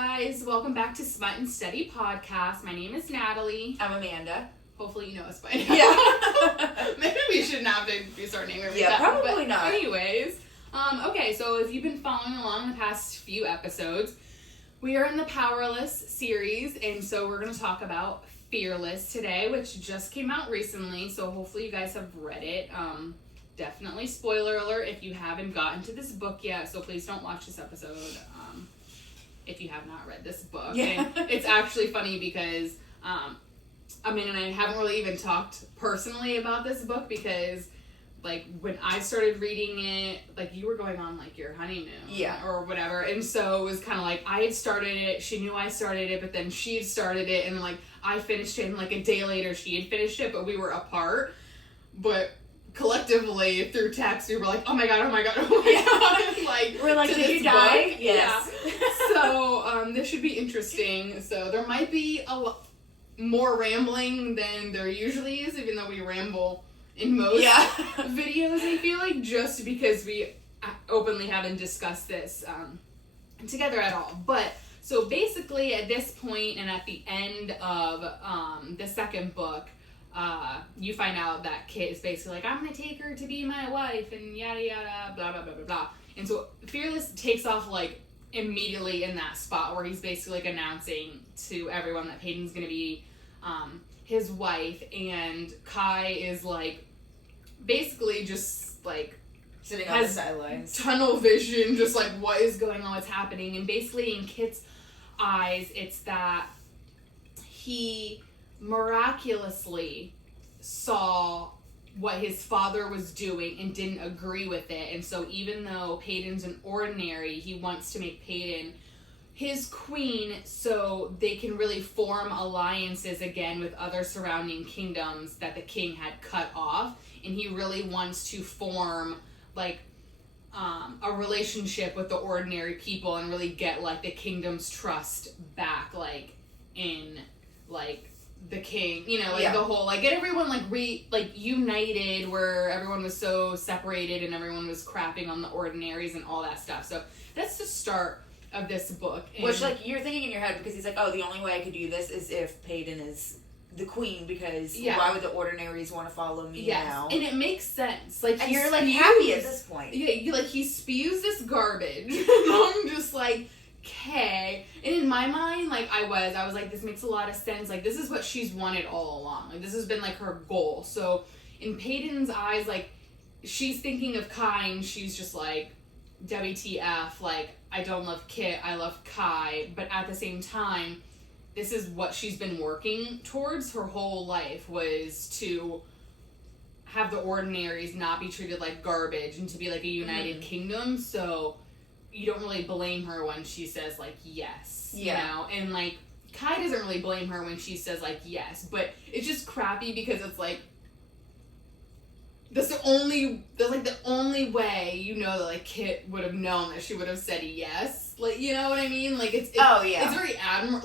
guys, welcome back to Smut and Steady Podcast. My name is Natalie. I'm Amanda. Hopefully you know us by now. Yeah. Maybe we shouldn't have to use our name every Yeah, time. probably not. Anyways, okay, so if you've been following along the past few episodes, we are in the Powerless series, and so we're going to talk about Fearless today, which just came out recently, so hopefully you guys have read it. Definitely spoiler alert if you haven't gotten to this book yet, so please don't watch this episode if you have not read this book. Yeah. And it's actually funny because and I haven't really even talked personally about this book because like when I started reading it, like you were going on like your honeymoon or whatever, and so it was kind of like I had started it, she knew I started it, but then she had started it, and like I finished it, and like a day later she had finished it, but we were apart. But collectively through text we were like, oh my god, like we're like, did you die? Book. Yes. Yeah. So this should be interesting. So there might be a lot more rambling than there usually is, even though we ramble in most videos, I feel like, just because we openly haven't discussed this together at all. But so basically at this point and at the end of the second book, you find out that Kit is basically like, I'm gonna take her to be my wife and yada yada blah blah blah blah blah. And so Fearless takes off like immediately in that spot where he's basically like announcing to everyone that Peyton's gonna be his wife, and Kai is like basically just like sitting on the sidelines, tunnel vision, just like what is going on, what's happening. And basically in Kit's eyes it's that he miraculously saw what his father was doing and didn't agree with it, and so even though Peyton's an ordinary, he wants to make Peyton his queen so they can really form alliances again with other surrounding kingdoms that the king had cut off, and he really wants to form like a relationship with the ordinary people and really get like the kingdom's trust back, like in like the king, you know, like the whole, like get everyone like united where everyone was so separated and everyone was crapping on the ordinaries and all that stuff. So that's the start of this book. And which like you're thinking in your head, because he's like, oh, the only way I could do this is if Peyton is the queen, because why would the ordinaries want to follow me now? And it makes sense. Like, and you're like happy at this point. Yeah, he spews this garbage. And I'm just like, okay. And in my mind, like I was like, this makes a lot of sense. Like, this is what she's wanted all along. Like, this has been like her goal. So in Peyton's eyes, like she's thinking of Kai, and she's just like, WTF, like I don't love Kit, I love Kai. But at the same time, this is what she's been working towards her whole life, was to have the ordinaries not be treated like garbage and to be like a united kingdom. So you don't really blame her when she says like yes, you know? And like Kai doesn't really blame her when she says like yes, but it's just crappy because it's like that's the only way, you know, that like Kit would have known that she would have said yes. Like, you know what I mean? Like it's very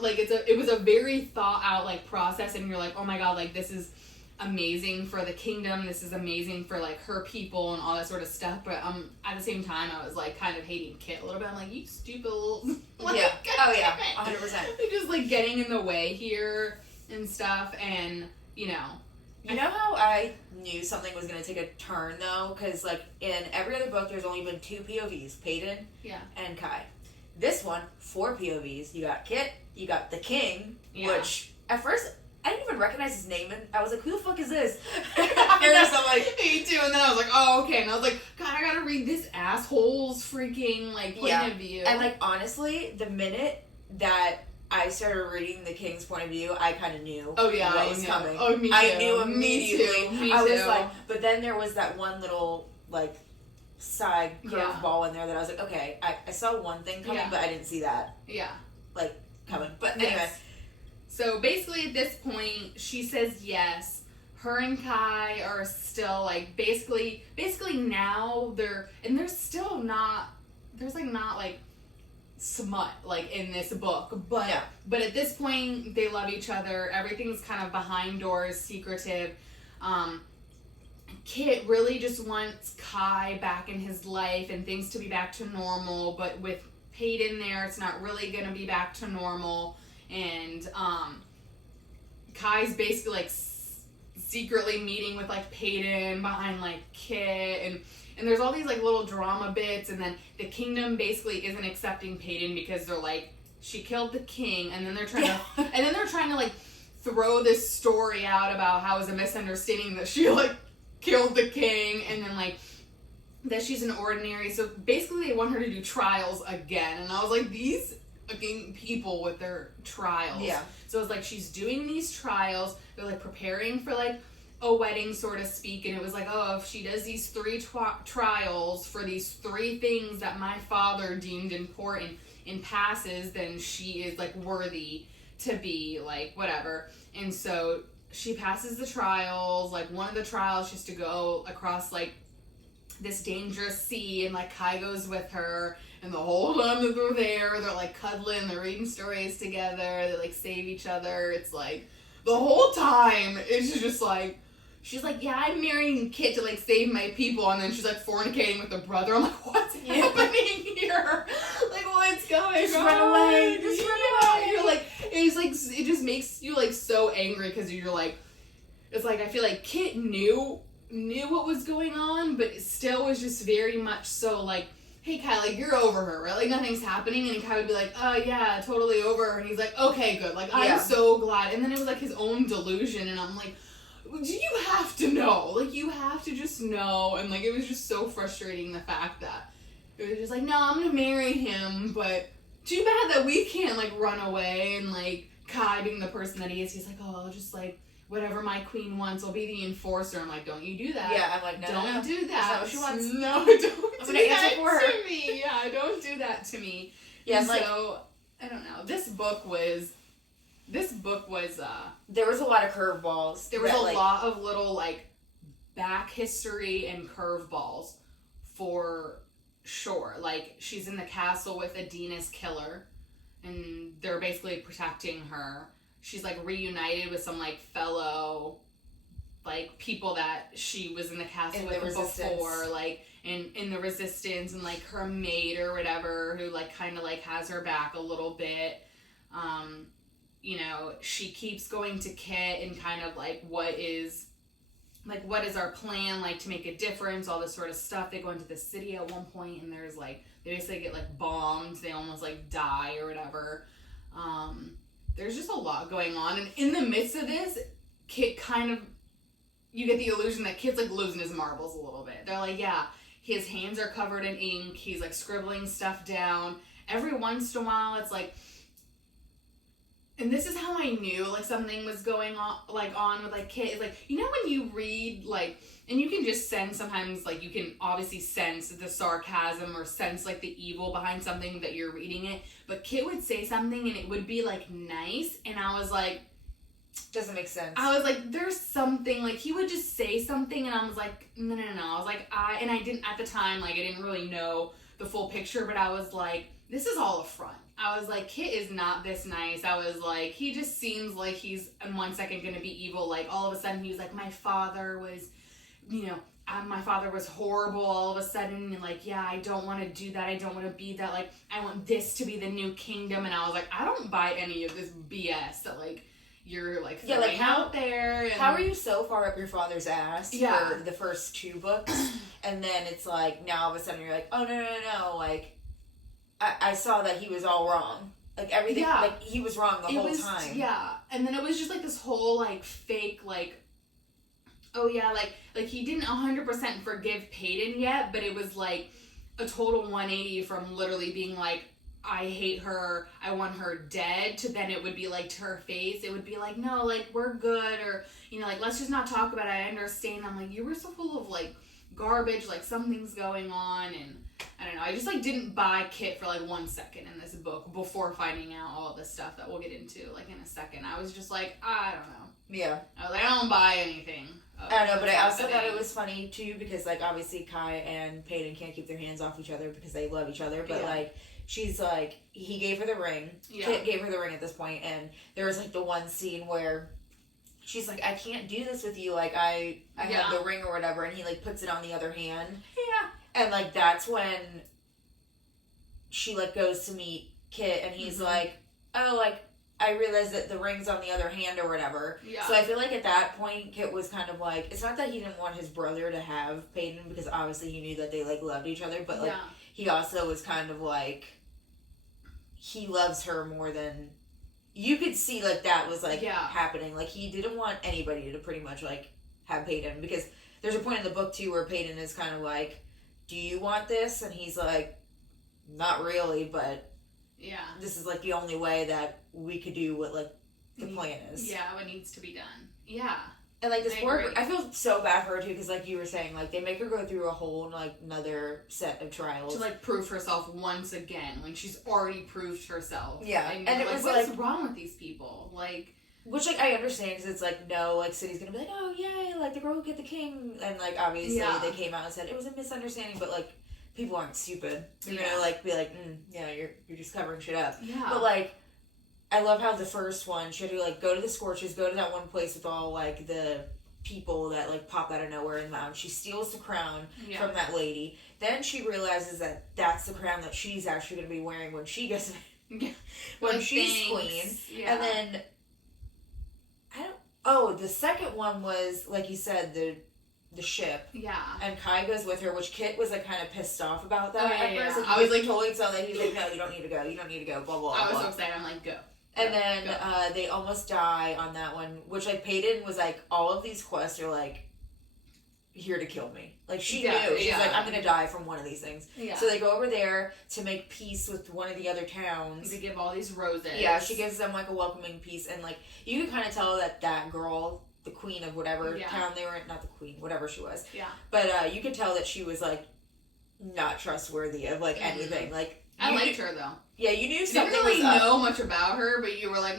like it was a very thought out like process, and you're like, oh my god, like this is amazing for the kingdom, this is amazing for like her people and all that sort of stuff. But at the same time I was like kind of hating Kit a little bit. I'm like, you stupid little like, 100%. They're just like getting in the way here and stuff. And you know how I knew something was going to take a turn, though? Because, like, in every other book, there's only been 2 POVs, Peyton and Kai. This one, 4 POVs. You got Kit, you got the king, which, at first, I didn't even recognize his name, and I was like, who the fuck is this? I'm like, me too, and then I was like, oh, okay, and I was like, God, I gotta read this asshole's freaking, like, point of view. And, like, honestly, the minute that I started reading the king's point of view, I kind of knew what was coming. Oh, me too. I knew immediately. Me too. I was like, but then there was that one little, like, side curveball in there that I was like, okay, I saw one thing coming, but I didn't see that, like, coming. But anyway. So basically at this point, she says yes. Her and Kai are still, like, basically now there's still not, there's, like, not, like, smut like in this book, but at this point they love each other. Everything's kind of behind doors, secretive. Kit really just wants Kai back in his life and things to be back to normal, but with Peyton there. It's not really going to be back to normal. And Kai's basically like secretly meeting with like Peyton behind like Kit, and there's all these like little drama bits, and then the kingdom basically isn't accepting Peyton because they're like, she killed the king, and then they're trying to like throw this story out about how it was a misunderstanding that she like killed the king, and then like that she's an ordinary. So basically they want her to do trials again, and I was like, these fucking people with their trials. Yeah. So it's like she's doing these trials, they're like preparing for like a wedding, so to speak, and it was like, oh, if she does these 3 trials for these 3 things that my father deemed important and passes, then she is like worthy to be like whatever. And so she passes the trials. Like one of the trials, she has to go across like this dangerous sea, and like Kai goes with her, and the whole time that they're there, they're like cuddling, they're reading stories together, they like save each other. It's like the whole time it's just like, she's like, yeah, I'm marrying Kit to like save my people, and then she's like fornicating with the brother. I'm like, what's happening here? Like, what's going on? Just run away. Just run away. You're like, it's like, it just makes you like so angry because you're like, it's like I feel like Kit knew what was going on, but it still was just very much so like, hey Kai, like you're over her, right? Like nothing's happening, and Kai would be like, oh yeah, totally over her, and he's like, okay, good, like I'm so glad. And then it was like his own delusion, and I'm like, you have to know, like you have to just know. And like it was just so frustrating, the fact that it was just like, no, I'm gonna marry him, but too bad that we can't like run away. And like Kai being the person that he is, he's like, oh, I'll just like whatever my queen wants, I'll be the enforcer. I'm like, don't you do that. Yeah, I'm like, no, don't do that. That's not what she wants. No, don't I'm do gonna that answer for her. to me. Yeah, don't do that to me. Yeah, and like, so I don't know. This book was there was a lot of curveballs. There was a lot of little like back history and curveballs for sure. Like she's in the castle with Adina's killer, and they're basically protecting her. She's like reunited with some like fellow like people that she was in the castle with before, like in the resistance, and like her maid or whatever who like kind of like has her back a little bit. You know, she keeps going to Kit and kind of like what is our plan, like to make a difference, all this sort of stuff. They go into the city at one point, and there's like, they basically get like bombed, they almost like die or whatever. There's just a lot going on, and in the midst of this, Kit kind of, you get the illusion that Kit's like losing his marbles a little bit. They're like, yeah, his hands are covered in ink, he's like scribbling stuff down. Every once in a while it's like, and this is how I knew like something was going on with like Kit, is like, you know when you read like, and you can just sense sometimes, like you can obviously sense the sarcasm or sense like the evil behind something that you're reading it, but Kit would say something and it would be like nice, and I was like, doesn't make sense. I was like, there's something, like he would just say something and I was like, no. I was like, and I didn't at the time, like I didn't really know the full picture, but I was like, this is all a front. I was like, Kit is not this nice. I was like, he just seems like he's in 1 second going to be evil. Like all of a sudden he was like, my father was, you know, my father was horrible all of a sudden. And like, yeah, I don't want to do that. I don't want to be that. Like, I want this to be the new kingdom. And I was like, I don't buy any of this BS that like you're like throwing out there. And how are you so far up your father's ass for the first 2 books? And then it's like, now all of a sudden you're like, oh, no. Like, I saw that he was all wrong. Like, everything, like, he was wrong the whole time. Yeah. And then it was just, like, this whole, like, fake, like, oh, yeah, like he didn't 100% forgive Peyton yet, but it was, like, a total 180 from literally being, like, I hate her, I want her dead, to then it would be, like, to her face, it would be, like, no, like, we're good, or, you know, like, let's just not talk about it, I understand. I'm like, you were so full of, like, garbage, like, something's going on, and I don't know, I just like didn't buy Kit for like 1 second in this book before finding out all this stuff that we'll get into like in a second. I was just like, I don't know. Yeah. I was like, I don't buy anything. I know, but I also thought it was funny too, because like obviously Kai and Peyton can't keep their hands off each other because they love each other, but like she's like, he gave her the ring, Kit gave her the ring at this point, and there was like the one scene where she's like, I can't do this with you, like I have the ring or whatever, and he like puts it on the other hand. Yeah. And, like, that's when she, like, goes to meet Kit, and he's like, oh, like, I realized that the ring's on the other hand or whatever. Yeah. So I feel like at that point, Kit was kind of like, it's not that he didn't want his brother to have Peyton, because obviously he knew that they, like, loved each other, but, like, he also was kind of like, he loves her more than, you could see, like, that was, like, happening. Like, he didn't want anybody to pretty much, like, have Peyton, because there's a point in the book, too, where Peyton is kind of like, do you want this? And he's like, not really, but this is, like, the only way that we could do what, like, the plan is. Yeah, what needs to be done. Yeah. And, like, this poor, I feel so bad for her, too, because, like you were saying, like, they make her go through a whole, like, another set of trials. To, like, prove herself once again, when she's already proved herself. Yeah. And it was what's wrong with these people? Like... Which, like, I understand, because it's like, no, like, City's gonna be like, oh, yay, like, the girl who get the king. And, like, obviously, they came out and said, it was a misunderstanding, but, like, people aren't stupid. They're gonna, like, be like, you're just covering shit up. Yeah. But, like, I love how the first one, she had to, like, go to the Scorches, go to that one place with all, like, the people that, like, pop out of nowhere in the mountain. She steals the crown from that lady. Then she realizes that that's the crown that she's actually going to be wearing when she gets when she's queen. Yeah. And then the second one was, like you said, the ship. Yeah. And Kai goes with her, which Kit was, like, kind of pissed off about that. Like, I was, like, totally so that he's like, no, you don't need to go, blah, blah, blah. I was so excited, I'm like, go. And then they almost die on that one, which, like, Peyton was like, all of these quests are, like, here to kill me. Like, she knew. She's like, I'm going to die from one of these things. Yeah. So they go over there to make peace with one of the other towns. To give all these roses. Yeah, she gives them, like, a welcoming peace. And, like, you can kind of tell that girl, the queen of whatever town they were in, not the queen, whatever she was. Yeah. But you could tell that she was, like, not trustworthy of, like, anything. Like, I liked her, though. Yeah, you knew something was up. You didn't really know up. Much about her, but you were like,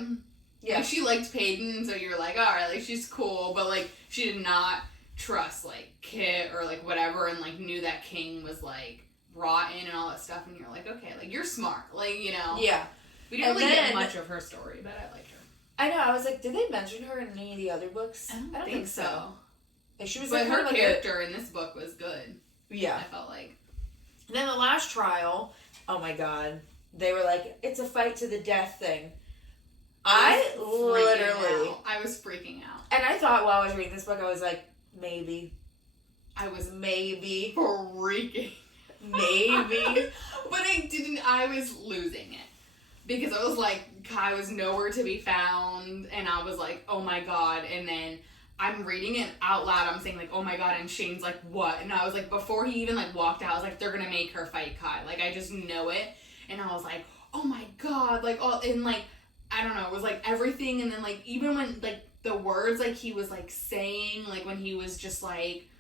yeah. Like, she liked Peyton, so you were like, alright, like, she's cool, but, like, she did not trust, like, Kit or, like, whatever, and, like, knew that King was, like, rotten and all that stuff, and you're like, okay, like, you're smart, like, you know. Yeah. We didn't really get much of her story, but I liked her. I know, I was like, did they mention her in any of the other books? I don't think so. Like, she was, but her character in this book was good. Yeah. I felt like. And then the last trial, oh my god. They were like, it's a fight to the death thing. I was freaking out. And I thought while I was reading this book, I was like, maybe. I was maybe. Freaking. Maybe. But I didn't, I was losing it. Because I was like, Kai was nowhere to be found. And I was like, oh my god. And then I'm reading it out loud. I'm saying, like, oh my god. And Shane's like, what? And I was like, before he even, like, walked out, I was like, they're going to make her fight Kai. Like, I just know it. And I was like, oh my god, like, all, and, like, I don't know, it was, like, everything, and then, like, even when, like, the words, like, he was, like, saying, like, when he was just, like,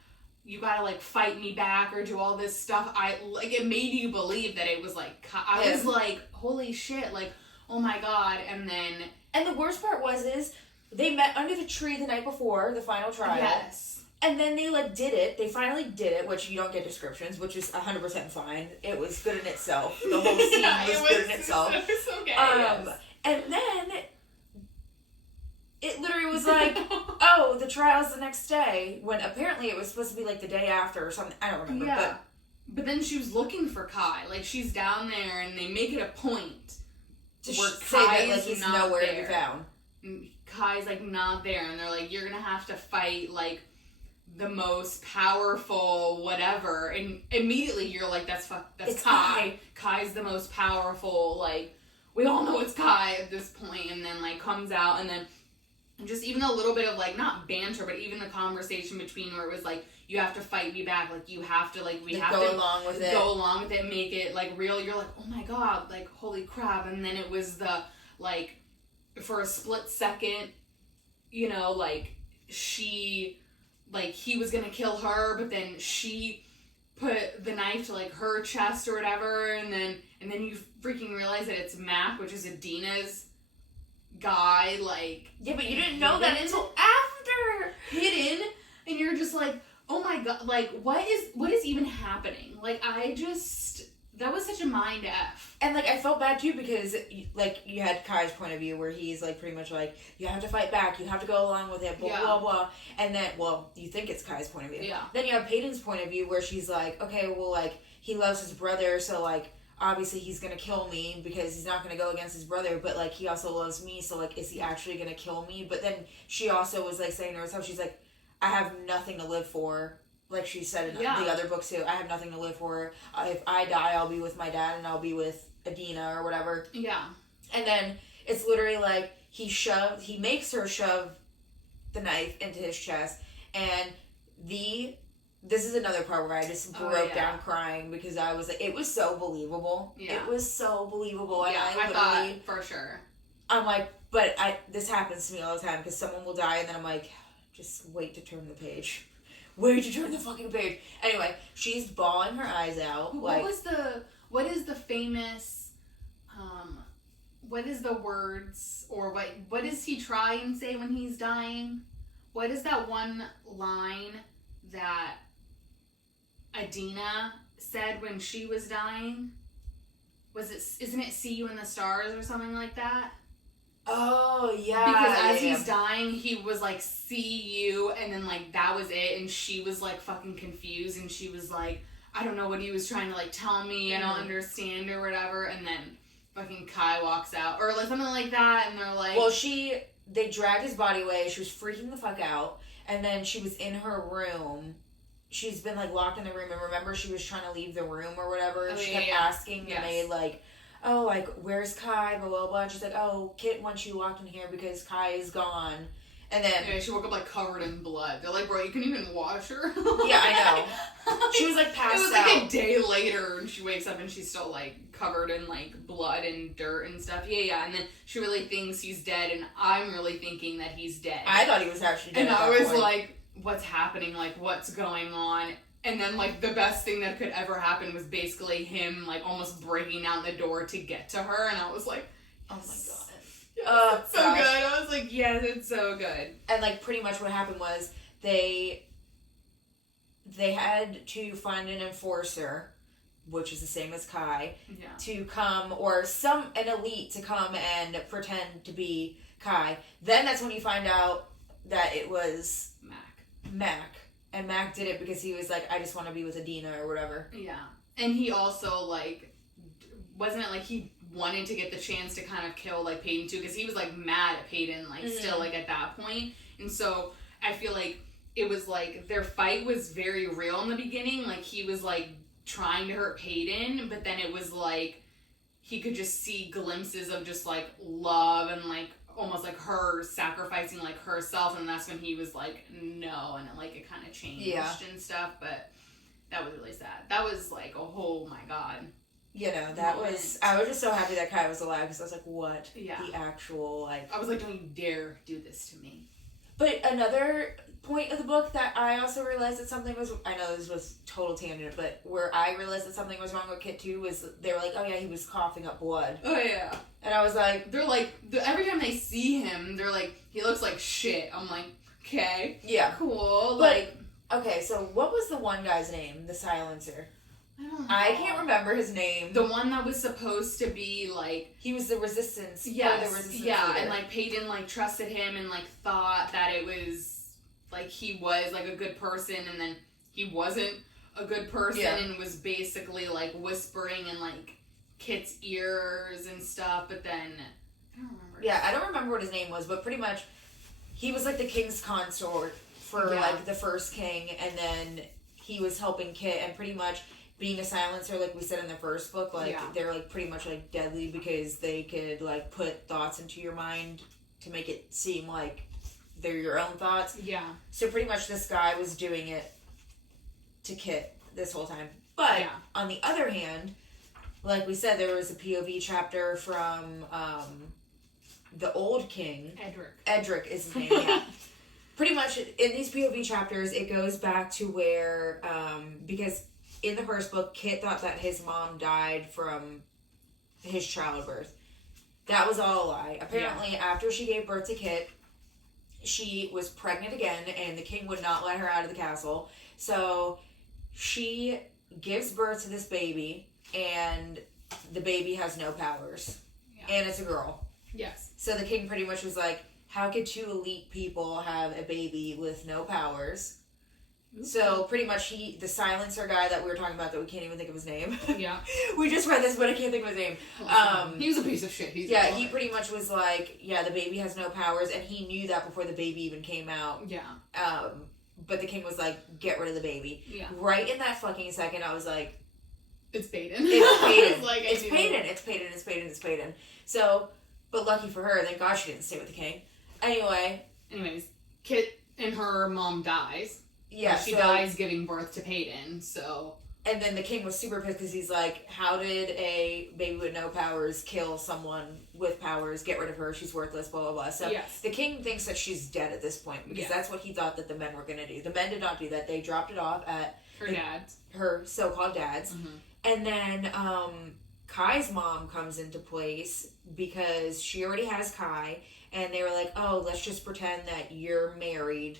you gotta, like, fight me back, or do all this stuff, it made you believe that it was, like, I was, like, holy shit, like, oh my god, and then... And the worst part is, they met under the tree the night before the final trial. Yes. And then they, like, did it. They finally did it, which you don't get descriptions, which is 100% fine. It was good in itself. The whole scene was good in itself. It was okay, yes. And then it literally was like, oh, the trial's the next day, when apparently it was supposed to be, like, the day after or something. I don't remember. Yeah. But then she was looking for Kai. Like, she's down there, and they make it a point to say that, like, he's nowhere to be found. Kai's, like, not there, and they're like, you're gonna have to fight, like, the most powerful whatever, and immediately you're like, that's Kai. Kai's the most powerful, like, we all know it's Kai at this point, and then, like, comes out, and then just even a little bit of, like, not banter, but even the conversation between where it was like, you have to fight me back, like, you have to, like, we have to go along with it, make it, like, real. You're like, oh my god, like, holy crap. And then it was the, like, for a split second, you know, like, she, like, he was gonna kill her, but then she put the knife to, like, her chest or whatever, and then you freaking realize that it's Mac, which is Adina's guy, like... Yeah, but you didn't know that until after! Hidden, and you're just like, oh my god, like, what is even happening? Like, that was such a mind F. And, like, I felt bad, too, because, like, you had Kai's point of view where he's, like, pretty much like, you have to fight back, you have to go along with it, blah, blah, blah. And then, well, you think it's Kai's point of view. Yeah. Then you have Peyton's point of view where she's like, okay, well, like, he loves his brother, so, like, obviously he's gonna kill me because he's not gonna go against his brother, but like he also loves me, so like is he actually gonna kill me? But then she also was like saying to herself, she's like, I have nothing to live for. Like she said in the other book too, I have nothing to live for. If I die, I'll be with my dad and I'll be with Adina or whatever. Yeah. And then it's literally like he makes her shove the knife into his chest, and this is another part where I just broke down crying because I was like, it was so believable. Yeah. It was so believable. And I thought for sure. I'm like, but this happens to me all the time because someone will die and then I'm like, just wait to turn the page. Wait to turn the fucking page. Anyway, she's bawling her eyes out. What is the famous, what is the words, or what does he try and say when he's dying? What is that one line that Adina said when she was dying? Isn't it see you in the stars or something like that? Oh, yeah. Because as he's dying, he was like, see you, and then like that was it, and she was like fucking confused, and she was like, I don't know what he was trying to like tell me, I don't understand or whatever, and then fucking Kai walks out, or like something like that, and they're like... Well, they dragged his body away, she was freaking the fuck out, and then she was in her room. She's been like locked in the room, and remember she was trying to leave the room or whatever, she kept asking the maid like, oh, like, where's Kai, blah, blah, blah, and she's like, oh, Kit wants you locked in here because Kai is gone, and then... Yeah, she woke up, like, covered in blood. They're like, bro, you can even wash her? Yeah, I know. She was, like, passed out. It was, like, a day later, and she wakes up, and she's still, like, covered in, like, blood and dirt and stuff. Yeah, and then she really thinks he's dead, and I'm really thinking that he's dead. I thought he was actually dead. And I was like, what's happening? Like, what's going on? And then, like, the best thing that could ever happen was basically him, like, almost breaking down the door to get to her. And I was like, oh, my God. Yes, it's so good. I was like, yes, it's so good. And, like, pretty much what happened was they had to find an enforcer, which is the same as Kai, to come, or an elite to come and pretend to be Kai. Then that's when you find out that it was Mac. And Mac did it because he was like, I just want to be with Adina or whatever. Yeah. And he also, like, wasn't it like he wanted to get the chance to kind of kill, like, Peyton too? Because he was, like, mad at Peyton, like, still, like, at that point. And so I feel like it was, like, their fight was very real in the beginning. Like, he was, like, trying to hurt Peyton, but then it was, like, he could just see glimpses of just, like, love and, like, almost like her sacrificing like herself, and that's when he was like no, and it kind of changed and stuff. But that was really sad. That was like oh my God, you know, that moment. I was just so happy that Kai was alive because I was like, what the actual, like, I was like, don't you dare do this to me. But another point of the book that I also realized that something was, I know this was total tangent, but where I realized that something was wrong with Kit too was they were like, oh yeah, he was coughing up blood. Oh yeah. And I was like... They're like, every time they see him, they're like, he looks like shit. I'm like, okay. Yeah. Cool. But, like... Okay, so what was the one guy's name? The silencer. I don't know. I can't remember his name. The one that was supposed to be, like... He was the resistance. Yes. The resistance leader. And, like, Peyton, like, trusted him and, like, thought that it was, like, he was, like, a good person, and then he wasn't a good person and was basically, like, whispering in, like, Kit's ears and stuff, but then... I don't remember. Yeah, I don't remember what his name was, but pretty much he was, like, the king's consort for, like, the first king, and then he was helping Kit, and pretty much... being a silencer, like we said in the first book, like, they're, like, pretty much, like, deadly because they could, like, put thoughts into your mind to make it seem like they're your own thoughts. Yeah. So pretty much this guy was doing it to Kit this whole time. But, on the other hand, like we said, there was a POV chapter from, the old king. Edric is his name, yeah. Pretty much, in these POV chapters, it goes back to where, because... in the first book, Kit thought that his mom died from his childbirth. That was all a lie. Apparently, after she gave birth to Kit, she was pregnant again, and the king would not let her out of the castle. So, she gives birth to this baby, and the baby has no powers. Yeah. And it's a girl. Yes. So, the king pretty much was like, how could two elite people have a baby with no powers? So pretty much the silencer guy that we were talking about that we can't even think of his name. Yeah. We just read this, but I can't think of his name. He was a piece of shit. He pretty much was like, the baby has no powers, and he knew that before the baby even came out. Yeah. But the king was like, get rid of the baby. Yeah. Right in that fucking second, I was like, it's Paden. It's Paden. It's It's Paden. So, but lucky for her, thank God she didn't stay with the king. Anyways, Kit and her mom dies. Yeah, she dies giving birth to Paden, so... And then the king was super pissed because he's like, how did a baby with no powers kill someone with powers? Get rid of her. She's worthless, blah, blah, blah. So the king thinks that she's dead at this point because that's what he thought that the men were going to do. The men did not do that. They dropped it off at... Her so-called dad's. Mm-hmm. And then Kai's mom comes into place because she already has Kai. And they were like, oh, let's just pretend that you're married.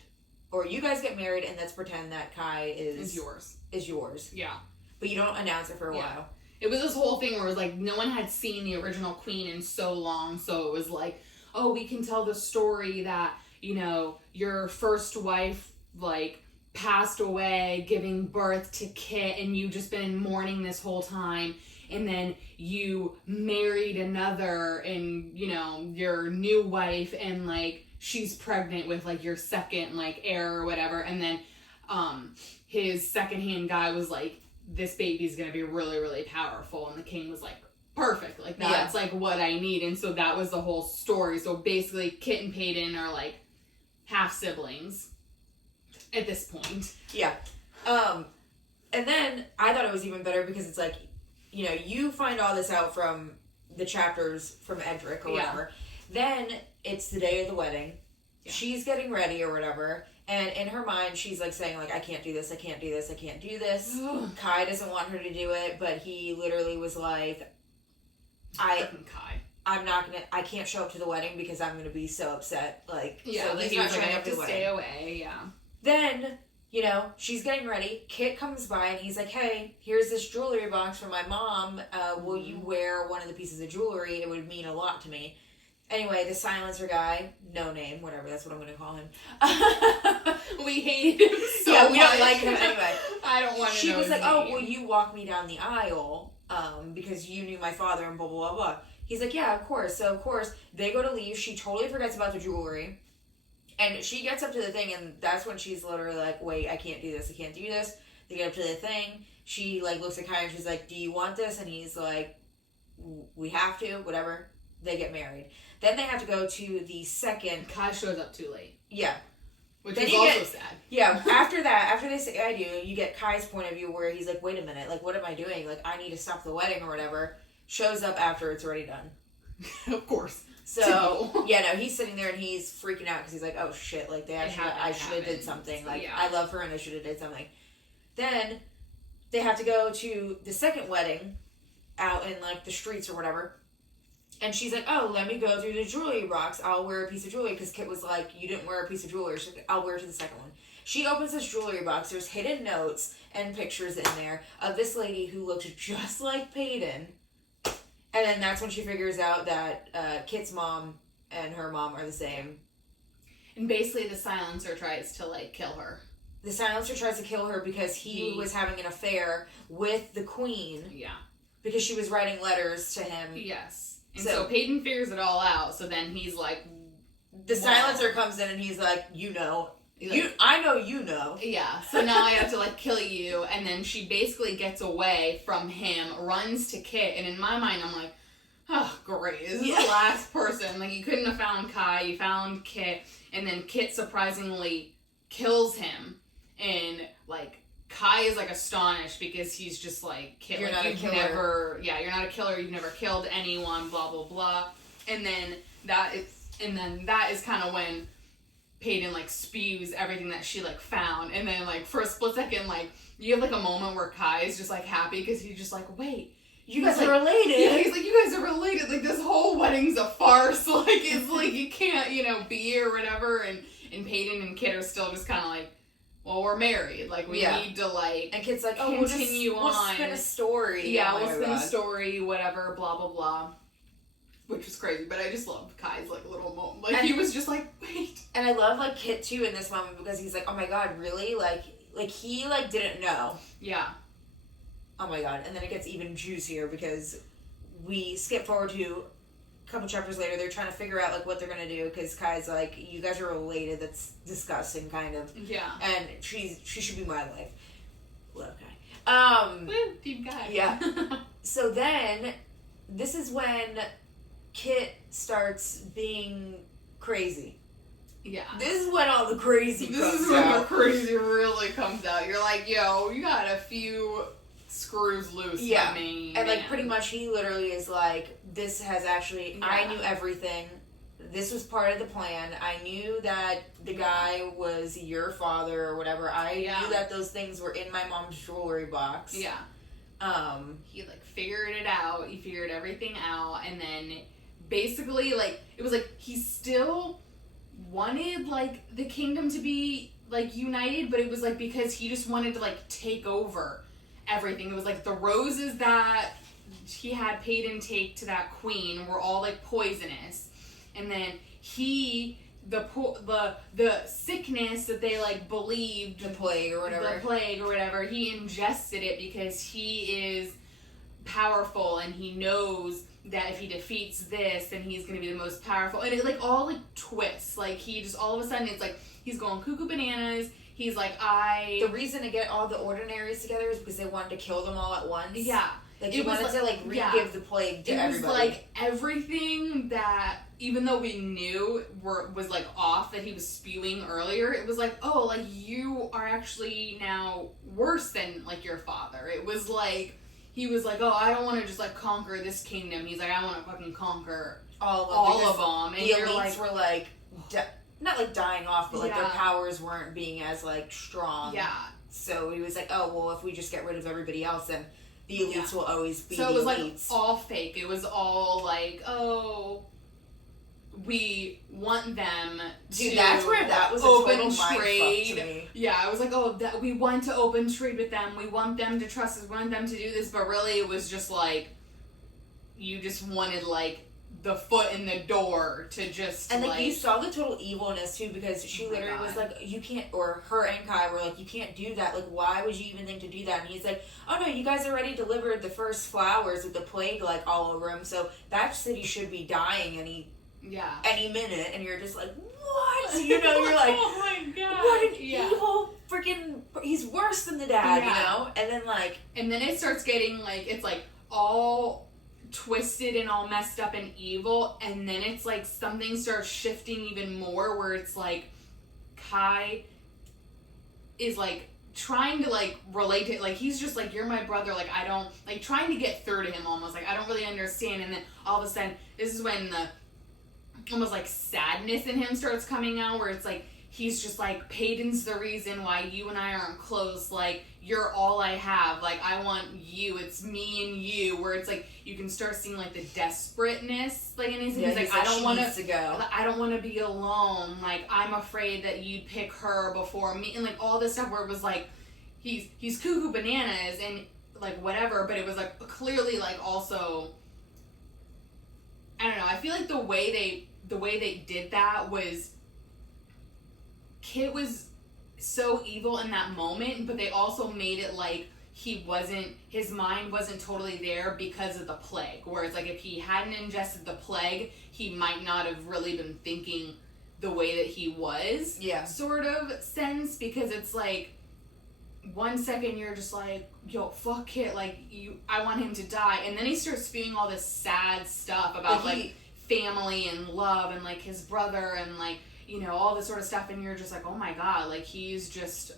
Or you guys get married and let's pretend that Kai is yours. Yeah. But you don't announce it for a while. It was this whole thing where it was like, no one had seen the original queen in so long. So it was like, oh, we can tell the story that, you know, your first wife, like, passed away giving birth to Kit and you've just been mourning this whole time. And then you married another and, you know, your new wife and, like, she's pregnant with, like, your second, like, heir or whatever. And then his secondhand guy was like, this baby's going to be really, really powerful. And the king was like, perfect. Like, that's, like, what I need. And so that was the whole story. So basically, Kit and Paden are, like, half-siblings at this point. Yeah. And then I thought it was even better because it's like, you know, you find all this out from the chapters from Edric or whatever. Then it's the day of the wedding. Yeah. She's getting ready or whatever. And in her mind, she's like saying, like, I can't do this, I can't do this, I can't do this. Kai doesn't want her to do it, but he literally was like, I'm not gonna, I can't show up to the wedding because I'm gonna be so upset. Like, so he's not showing up to the wedding. Stay away, Then, you know, she's getting ready. Kit comes by and he's like, hey, here's this jewelry box from my mom. Will you wear one of the pieces of jewelry? It would mean a lot to me. Anyway, the silencer guy, no name, whatever, that's what I'm going to call him. We hate him so much. Yeah, we don't like him anyway. I don't want to She know was his like, name. oh, will you walk me down the aisle because you knew my father and blah, blah, blah, blah. He's like, yeah, of course. So, of course, they go to leave. She totally forgets about the jewelry. And she gets up to the thing, and that's when she's literally like, wait, I can't do this, I can't do this. They get up to the thing. She, like, looks at Kai, and she's like, do you want this? And he's like, we have to, whatever. They get married. Then they have to go to the second... Kai shows up too late. Yeah. Which is also sad. Yeah, after that, after they say I do, you get Kai's point of view where he's like, wait a minute, like, what am I doing? Like, I need to stop the wedding or whatever. Shows up after it's already done. Of course. So, yeah, no, he's sitting there and he's freaking out because he's like, oh shit, like, I should have did something. Like, I love her and I should have did something. Then, they have to go to the second wedding out in, like, the streets or whatever. And she's like, oh, let me go through the jewelry box. I'll wear a piece of jewelry. Because Kit was like, you didn't wear a piece of jewelry. She's like, I'll wear it to the second one. She opens this jewelry box. There's hidden notes and pictures in there of this lady who looks just like Paden. And then that's when she figures out that Kit's mom and her mom are the same. And basically the silencer tries to, like, kill her. The silencer tries to kill her because he was having an affair with the queen. Yeah. Because she was writing letters to him. Yes. And so Paden figures it all out, so then he's like... The silencer comes in and he's like, you know. I know you know. Yeah, so now I have to, like, kill you. And then she basically gets away from him, runs to Kit, and in my mind I'm like, oh, great. This is the last person. Like, you couldn't have found Kai, you found Kit, and then Kit surprisingly kills him. And, like... Kai is, like, astonished because he's just like, Kit, you're like, not a killer. You're not a killer, you've never killed anyone, blah, blah, blah. And then that is kind of when Paden, like, spews everything that she, like, found. And then, like, for a split second, like, you have, like, a moment where Kai is just, like, happy because he's just like, wait. You guys are related. Yeah, he's like, you guys are related. Like, this whole wedding's a farce. Like, it's like, you can't, you know, be here or whatever. And Paden and Kit are still just kind of like, well, we're married. Like, we need to, like, and Kit's like, oh, continue on. We'll spin a story. Yeah, we'll spin a story, whatever, blah, blah, blah. Which was crazy, but I just loved Kai's, like, little moment. Like, he was just like, wait. And I love, like, Kit, too, in this moment, because he's like, oh my god, really? Like, like, he, like, didn't know. Yeah. Oh my god. And then it gets even juicier because we skip forward to a couple chapters later. They're trying to figure out, like, what they're gonna do because Kai's like, you guys are related. That's disgusting, kind of. Yeah. And she should be my wife. Love Kai. Woo, deep guy. Yeah. So then, this is when Kit starts being crazy. Yeah. This is when all the crazy comes out. This is when the crazy really comes out. You're like, yo, you got a few screws loose. Yeah. For me, and, man. like, pretty much he literally is like, this has actually, Yeah. I knew everything. This was part of the plan. I knew that the guy was your father or whatever. I knew that those things were in my mom's jewelry box. Yeah. He, like, figured it out. He figured everything out. And then, basically, like, it was like, he still wanted, like, the kingdom to be, like, united. But it was, like, because he just wanted to, like, take over everything. It was, like, the roses that he had Peyton take to that queen were all, like, poisonous. And then the sickness that they, like, believed, the plague or whatever, he ingested it because he is powerful and he knows that if he defeats this, then he's going to be the most powerful. And it, like, all, like, twists. Like, he just, all of a sudden, it's like, he's going cuckoo bananas. He's like, The reason to get all the ordinaries together is because they wanted to kill them all at once. Yeah. Like, he wanted to, like, re-give the plague to everybody. It was, like, everything that, even though we knew was, like, off that he was spewing earlier, it was like, oh, like, you are actually now worse than, like, your father. It was, like, he was like, oh, I don't want to just, like, conquer this kingdom. He's like, I want to fucking conquer all of them. And the elites were, like, not, like, dying off, but, like, their powers weren't being as, like, strong. Yeah. So he was like, oh, well, if we just get rid of everybody else, then the elites will always be the elites. So it was, like, all fake. It was all, like, oh, we want them to Dude, that's where that was open a total trade. To me. Yeah, I was like, oh, that we want to open trade with them. We want them to trust us. We want them to do this. But really, it was just, like, you just wanted, like, the foot in the door to just, and, like, you saw the total evilness, too, because she literally was like, you can't, or her and Kai were like, you can't do that. Like, why would you even think to do that? And he's like, oh, no, you guys already delivered the first flowers with the plague, like, all over him. So that city should be dying any minute. And you're just like, what? You know, you're like, oh, my God. What an evil freaking, he's worse than the dad, you know? And then, like. And then it starts getting, like, it's, like, all twisted and all messed up and evil, and then it's like something starts shifting even more where it's like Kai is like trying to like relate to, like, he's just like, you're my brother, like, I don't, like, trying to get through to him almost, like, I don't really understand. And then all of a sudden this is when the almost like sadness in him starts coming out, where it's like he's just like, Peyton's the reason why you and I aren't close, like, you're all I have, like, I want you, it's me and you, where it's like, you can start seeing, like, the desperateness, like, in his, he's like, I don't want to be alone, like, I'm afraid that you'd pick her before me, and, like, all this stuff where it was like, he's cuckoo bananas, and, like, whatever, but it was, like, clearly, like, also, I don't know, I feel like the way they did that was, Kit was so evil in that moment, but they also made it like his mind wasn't totally there because of the plague, where it's like if he hadn't ingested the plague, he might not have really been thinking the way that he was, sort of sense, because it's like 1 second you're just like, yo, fuck Kit, like, I want him to die, and then he starts spewing all this sad stuff about like family and love and like his brother and like, you know, all this sort of stuff, and you're just like, oh my God, like, he's just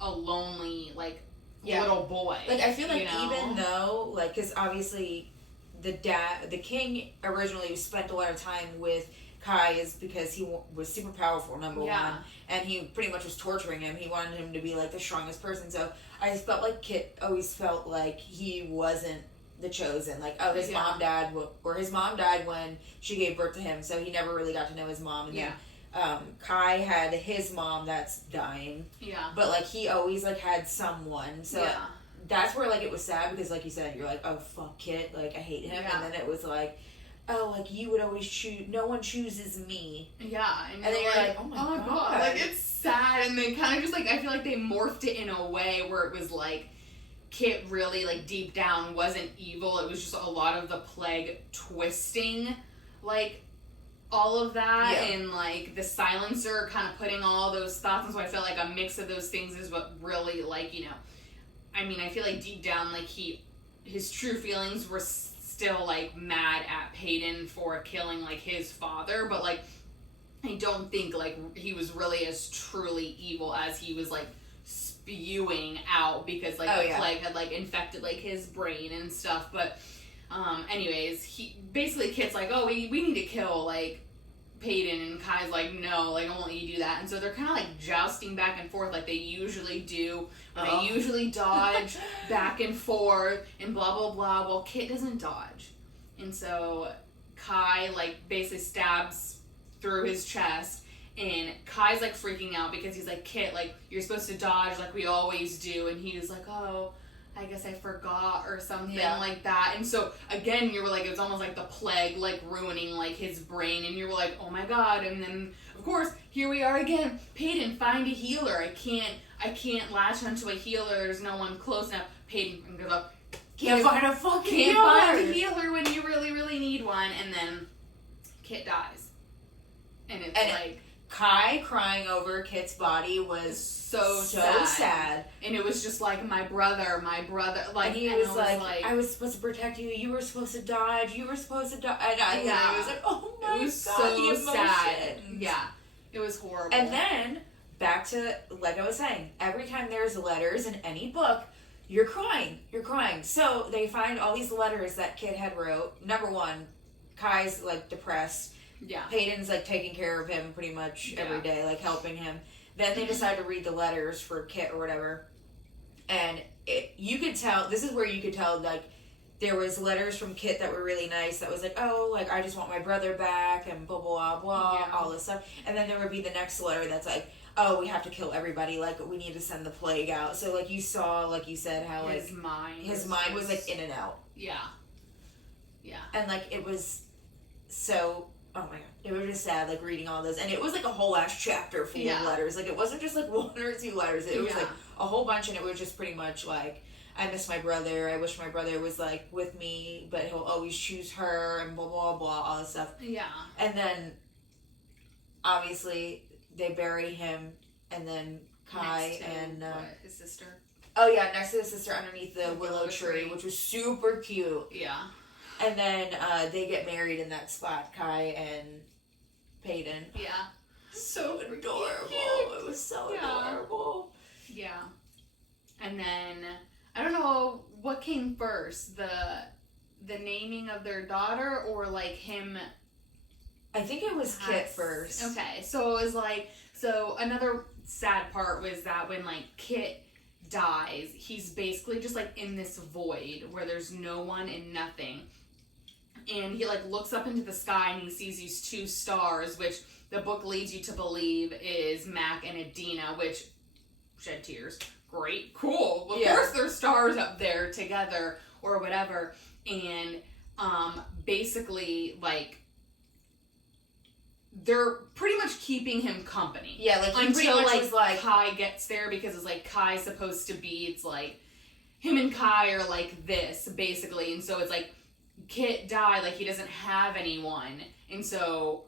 a lonely, like, little boy. Like, I feel like, you know? even though, like, because obviously the king originally spent a lot of time with Kai is because he was super powerful, number one, and he pretty much was torturing him. He wanted him to be, like, the strongest person, so I just felt like Kit always felt like he wasn't the chosen, like, oh, his mom died when she gave birth to him, so he never really got to know his mom, and then Kai had his mom that's dying. Yeah. But, like, he always, like, had someone. So that's where, like, it was sad because, like you said, you're like, oh, fuck Kit. Like, I hate him. And then it was like, oh, like, you would always choose, no one chooses me. Yeah. And then you're like, oh my God. Like, it's sad. And they kind of just, like, I feel like they morphed it in a way where it was, like, Kit really, like, deep down wasn't evil. It was just a lot of the plague twisting, like, all of that. Yeah. And, like, the silencer kind of putting all those thoughts. And so I feel like a mix of those things is what really, like, you know, I mean, I feel like deep down, like, his true feelings were still, like, mad at Peyton for killing, like, his father. But, like, I don't think, like, he was really as truly evil as he was, like, spewing out, because, like, the plague had, like, infected, like, his brain and stuff. But anyways, Kit's like, oh, we need to kill, like, Peyton, and Kai's like, no, like, I won't let you do that. And so they're kind of, like, jousting back and forth like they usually do. They usually dodge back and forth and blah blah blah. Well, Kit doesn't dodge, and so Kai, like, basically stabs through his chest. And Kai's, like, freaking out because he's like, Kit, like, you're supposed to dodge like we always do. And he was like, oh, I guess I forgot or something like that. And so, again, you were like, it was almost like the plague, like, ruining, like, his brain. And you were like, oh my God. And then, of course, here we are again. Peyton, find a healer. I can't latch onto a healer. There's no one close enough. Peyton goes up. Can't find a fucking healer. Can't find a healer when you really, really need one. And then Kit dies. And it's like... Kai crying over Kit's body was so sad. And it was just like, my brother, like, and he was like, I was supposed to protect you, you were supposed to dodge, you were supposed to dodge, and I was like, oh my God, it was so sad. Yeah, it was horrible. And then, back to, like I was saying, every time there's letters in any book, you're crying. So, they find all these letters that Kit had wrote. Number one, Kai's, like, depressed. Yeah. Peyton's, like, taking care of him pretty much every day, like, helping him. Then they decide to read the letters for Kit or whatever. And you could tell, this is where you could tell, like, there was letters from Kit that were really nice that was like, oh, like, I just want my brother back and blah, blah, blah, all this stuff. And then there would be the next letter that's like, oh, we have to kill everybody, like, we need to send the plague out. So, like, you saw, like you said, how, like, his mind was, like, in and out. Yeah. And, like, it was so... Oh my God. It was just sad, like, reading all those. And it was, like, a whole ass chapter full of letters. Like, it wasn't just, like, one or two letters. It was, like, a whole bunch, and it was just pretty much, like, I miss my brother. I wish my brother was, like, with me, but he'll always choose her, and blah, blah, blah, all this stuff. Yeah. And then, obviously, they bury him, and then Kai and... his sister? Oh, yeah, next to his sister underneath the willow tree, which was super cute. Yeah. And then they get married in that spot, Kai and Peyton. Yeah. So adorable. It was so adorable. Yeah. And then, I don't know, what came first? The naming of their daughter, or, like, him... I think it was Kit first. Okay, so it was like... So, another sad part was that when, like, Kit dies, he's basically just, like, in this void where there's no one and nothing. And he, like, looks up into the sky and he sees these two stars, which the book leads you to believe is Mac and Adina, which shed tears. Great. Cool. Of course there's stars up there together or whatever. And basically, like, they're pretty much keeping him company. Yeah, like, until, like, Kai gets there, because it's, like, Kai's supposed to be, it's, like, him and Kai are, like, this, basically. And so it's, like, Kit died, like, he doesn't have anyone, and so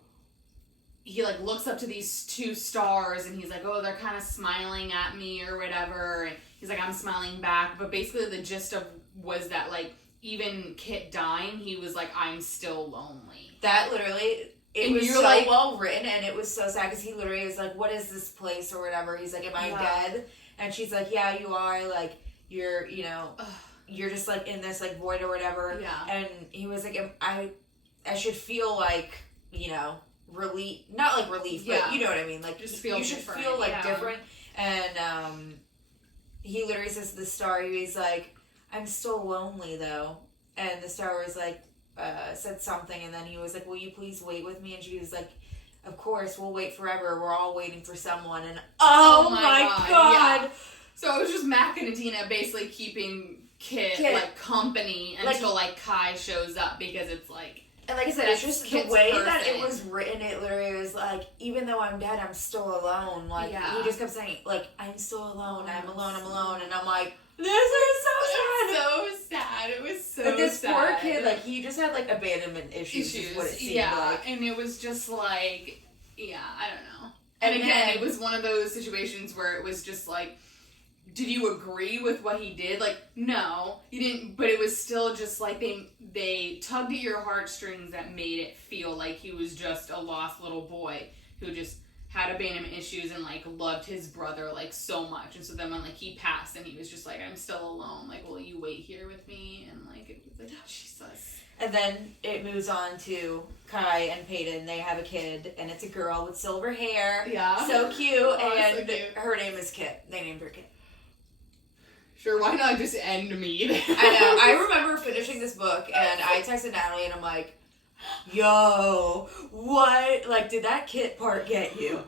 he, like, looks up to these two stars, and he's like, oh, they're kind of smiling at me or whatever, and he's like, I'm smiling back. But basically the gist of was that, like, even Kit dying, he was like, I'm still lonely. That literally, it was so, like, well written, and it was so sad, because he literally was like, what is this place or whatever? He's like, am I dead? And she's like, yeah, you are, like, you're, you know... You're just, like, in this, like, void or whatever. Yeah. And he was like, I should feel, like, you know, relief. Not, like, relief, but you know what I mean. Like, just feel you should different. feel, like, different. And he literally says to the star, he's like, I'm still lonely, though. And the star was like, said something, and then he was like, will you please wait with me? And she was like, of course, we'll wait forever. We're all waiting for someone. And oh my God. Yeah. So it was just Mac and Adina basically keeping Kit, like, company until, like, Kai shows up, because it's like... And like I said, it's just the way that it was written. It literally was like, even though I'm dead, I'm still alone. Like, he just kept saying, like, I'm still alone. I'm alone. I'm alone. And I'm like, this is so sad. So sad. It was so sad. But this poor kid, like, he just had, like, abandonment issues. Is what it seemed like. And it was just like, I don't know. And again, it was one of those situations where it was just like, did you agree with what he did? Like, no, you didn't, but it was still just like they tugged at your heartstrings that made it feel like he was just a lost little boy who just had abandonment issues and like loved his brother like so much. And so then when like he passed and he was just like, I'm still alone, like, will you wait here with me? And like, it was like, oh, Jesus. And then it moves on to Kai and Peyton. They have a kid, and it's a girl with silver hair. Yeah. So cute. And so cute. Her name is Kit. They named her Kit. Sure, why not just end me there? I know. I remember finishing this book, and I texted Natalie, and I'm like, yo, what? Like, did that Kit part get you?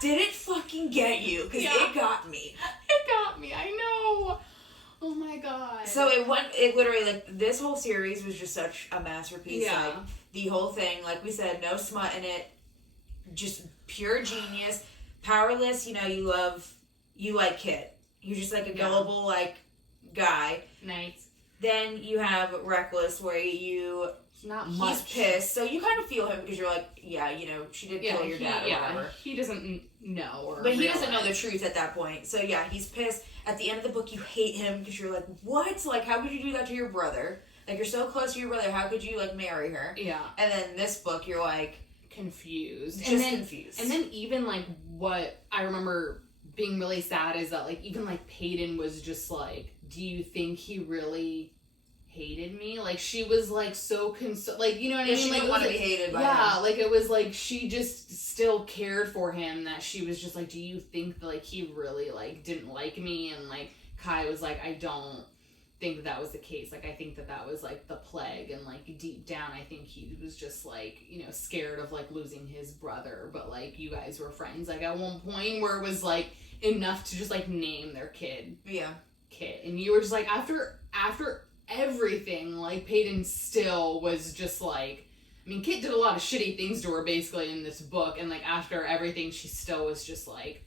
Did it fucking get you? Because it got me. It got me, I know. Oh my god. So it literally, like, this whole series was just such a masterpiece. Yeah. Like, the whole thing, like we said, no smut in it. Just pure genius. Powerless, you know, you like Kit. You're just like a gullible, like, guy. Nice. Then you have Reckless, where he's pissed. So you kind of feel him because you're like, yeah, you know, she did kill your dad or whatever. He doesn't know But he doesn't know the truth at that point. So yeah, he's pissed. At the end of the book, you hate him because you're like, what? Like, how could you do that to your brother? Like, you're so close to your brother. How could you, like, marry her? Yeah. And then this book, you're like... confused. Confused. And then even, like, what I remember being really sad is that, like, even, like, Peyton was just like, do you think he really hated me? Like, she was, like, so like, you know what I mean? She like, didn't want to be hated by him. Yeah, like, it was, like, she just still cared for him, that she was just like, do you think that, like, he really, like, didn't like me? And, like, Kai was like, I don't think that was the case. Like, I think that was, like, the plague, and, like, deep down, I think he was just, like, you know, scared of, like, losing his brother, but, like, you guys were friends, like, at one point where it was, like, enough to just, like, name their kid. Yeah. Kid. And you were just, like, after everything, like, Peyton still was just, like, I mean, Kit did a lot of shitty things to her, basically, in this book, and, like, after everything, she still was just, like,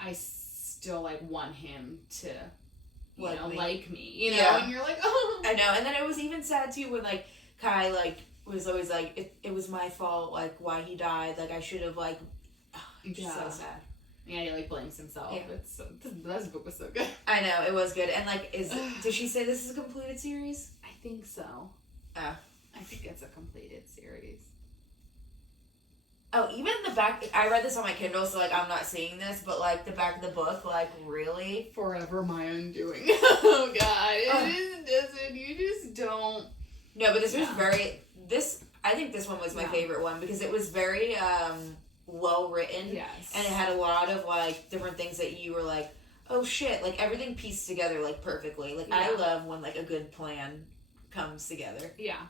I still, like, want him to... like me, you know, and you're like, oh. I know, and then it was even sad, too, when, like, Kai, like, was always like, it was my fault, like, why he died, like, I should have, like, just so sad. Yeah, he, like, blames himself. Yeah. This book was so good. I know, it was good, and, like, did she say this is a completed series? I think so. Oh. I think it's a completed series. Oh, even the back, I read this on my Kindle, so, like, I'm not seeing this, but, like, the back of the book, like, really? Forever my undoing. Oh, God. It just doesn't, you just don't. No, but this was I think this one was my favorite one, because it was very, well written. Yes. And it had a lot of, like, different things that you were like, oh, shit, like, everything pieced together, like, perfectly. Like, I love when, like, a good plan comes together. Yeah.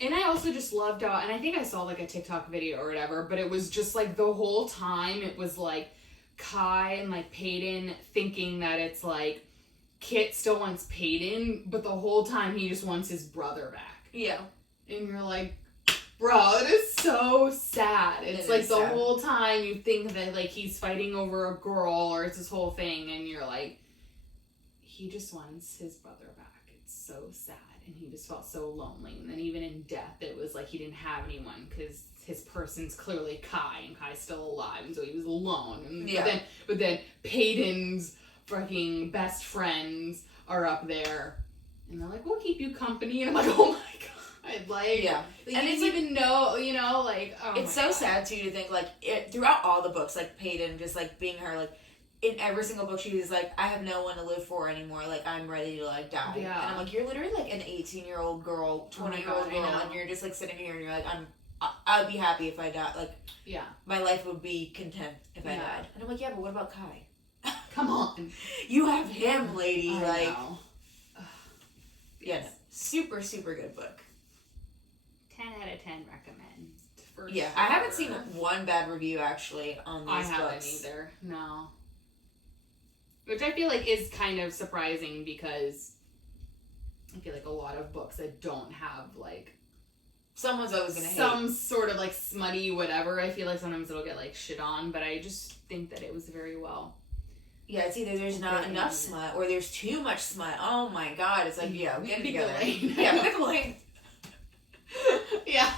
And I also just loved how, and I think I saw, like, a TikTok video or whatever, but it was just, like, the whole time it was, like, Kai and, like, Peyton thinking that it's, like, Kit still wants Peyton, but the whole time he just wants his brother back. Yeah. And you're like, bro, it is so sad. It's, like, the whole time you think that, like, he's fighting over a girl or it's this whole thing, and you're like, he just wants his brother back. It's so sad. And he just felt so lonely. And then even in death, it was like he didn't have anyone because his person's clearly Kai, and Kai's still alive, and so he was alone. And but then Peyton's fucking best friends are up there, and they're like, "We'll keep you company." And I'm like, "Oh my god!" Like, yeah, like, and you didn't even know, you know, like, oh it's so sad too to think like throughout all the books, like Peyton just like being her, like in every single book she was like, I have no one to live for anymore, like I'm ready to like die. Yeah. And I'm like, you're literally like an 18-year-old girl, 20-year-old girl, and you're just like sitting here and you're like, I would be happy if I died, like my life would be content if I died. And I'm like, yeah, but what about Kai? Come on, you have him, lady. I like know. Yeah, no. Super good book. 10 out of 10 recommend. For yeah, sure. I haven't seen one bad review actually on these books. I haven't either. No. Which I feel like is kind of surprising because I feel like a lot of books that don't have like Someone's always gonna hate. Some sort of like smutty whatever. I feel like sometimes it'll get like shit on, but I just think that it was very well. Yeah, it's either there's not enough smut or there's too much smut. Oh my god, it's like, yeah, we get it together. Yeah, pick a lane. Yeah.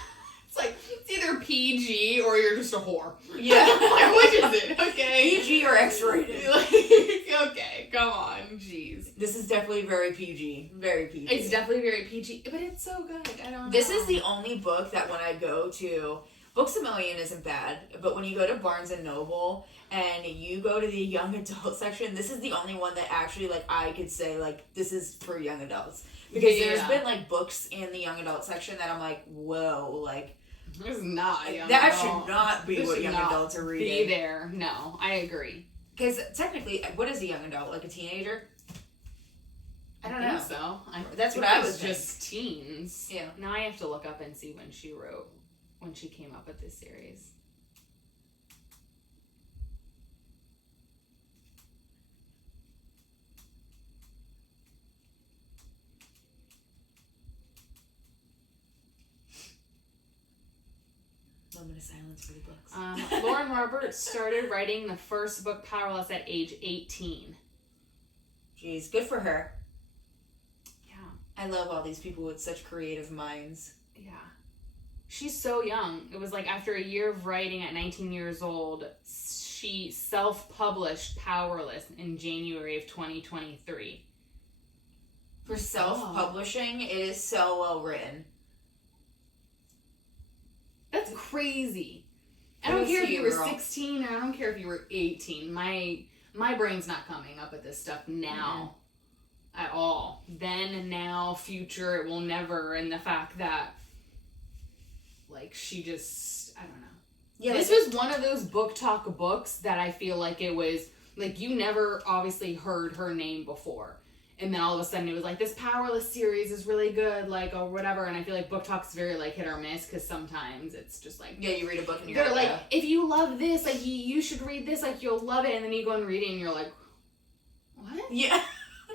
It's like, it's either PG or you're just a whore. Yeah. Like, which is it? Okay. PG or X-rated. Like, okay, come on. Jeez. This is definitely very PG. Very PG. It's definitely very PG, but it's so good. I don't know. This is the only book that when I go to... Books A Million isn't bad, but when you go to Barnes & Noble and you go to the young adult section, this is the only one that actually, like, I could say, like, this is for young adults. Because there's been, like, books in the young adult section that I'm like, whoa, like... This is not young that adult. should not be what young adults are reading. Be there. No, I agree. Because technically, what is a young adult? Like a teenager? I don't know. So. That's what I was just teens. Yeah. Now I have to look up and see when she came up with this series. Moment of silence for the books. Lauren Roberts started writing the first book, Powerless, at age 18. Jeez, good for her. Yeah. I love all these people with such creative minds. Yeah. She's so young. It was like after a year of writing at 19 years old, she self-published Powerless in January of 2023. For self-publishing, it is so well written. That's crazy. I don't care if you were 16 or I don't care if you were 18. My brain's not coming up with this stuff now at all. Then, now, future, it will never. And the fact that, like, she just, I don't know. Yeah, this was one of those book talk books that I feel like it was, like, you never obviously heard her name before. And then all of a sudden it was like, this Powerless series is really good, like, or whatever. And I feel like book talk's very, like, hit or miss, because sometimes it's just like... Yeah, you read a book and you're like, if you love this, like, you should read this, like, you'll love it. And then you go and read it and you're like, what? Yeah.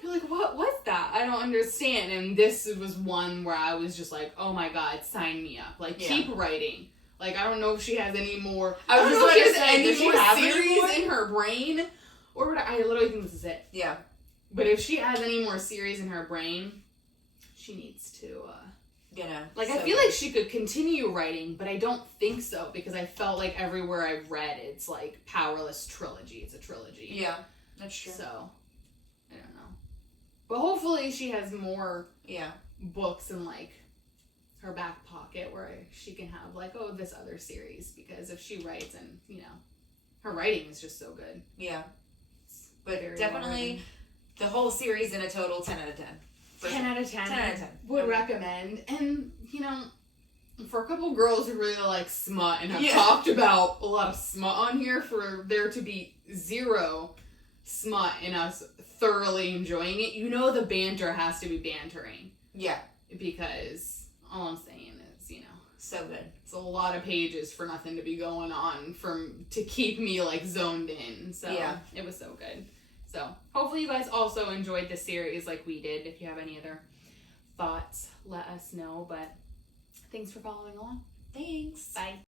You're like, what's that? I don't understand. And this was one where I was just like, oh my god, sign me up. Like, keep writing. Like, I don't know if she has any more... I don't know if she has any more series in her brain. Or whatever. I literally think this is it. Yeah. But if she has any more series in her brain, she needs to, Like, I feel like she could continue writing, but I don't think so, because I felt like everywhere I've read, it's like Powerless trilogy. It's a trilogy. Yeah, that's true. So, I don't know. But hopefully she has more books in, like, her back pocket where she can have, like, oh, this other series, because if she writes and, you know, her writing is just so good. Yeah. But definitely... The whole series in a total 10 out of 10. 10 out of 10. 10 out of 10. Would recommend. And, you know, for a couple girls who really like smut and have talked about a lot of smut on here, for there to be zero smut and us thoroughly enjoying it, you know the banter has to be bantering. Yeah. Because all I'm saying is, you know. So good. It's a lot of pages for nothing to be going on to keep me, like, zoned in. So, it was so good. So, hopefully you guys also enjoyed this series like we did. If you have any other thoughts, let us know. But thanks for following along. Thanks. Bye.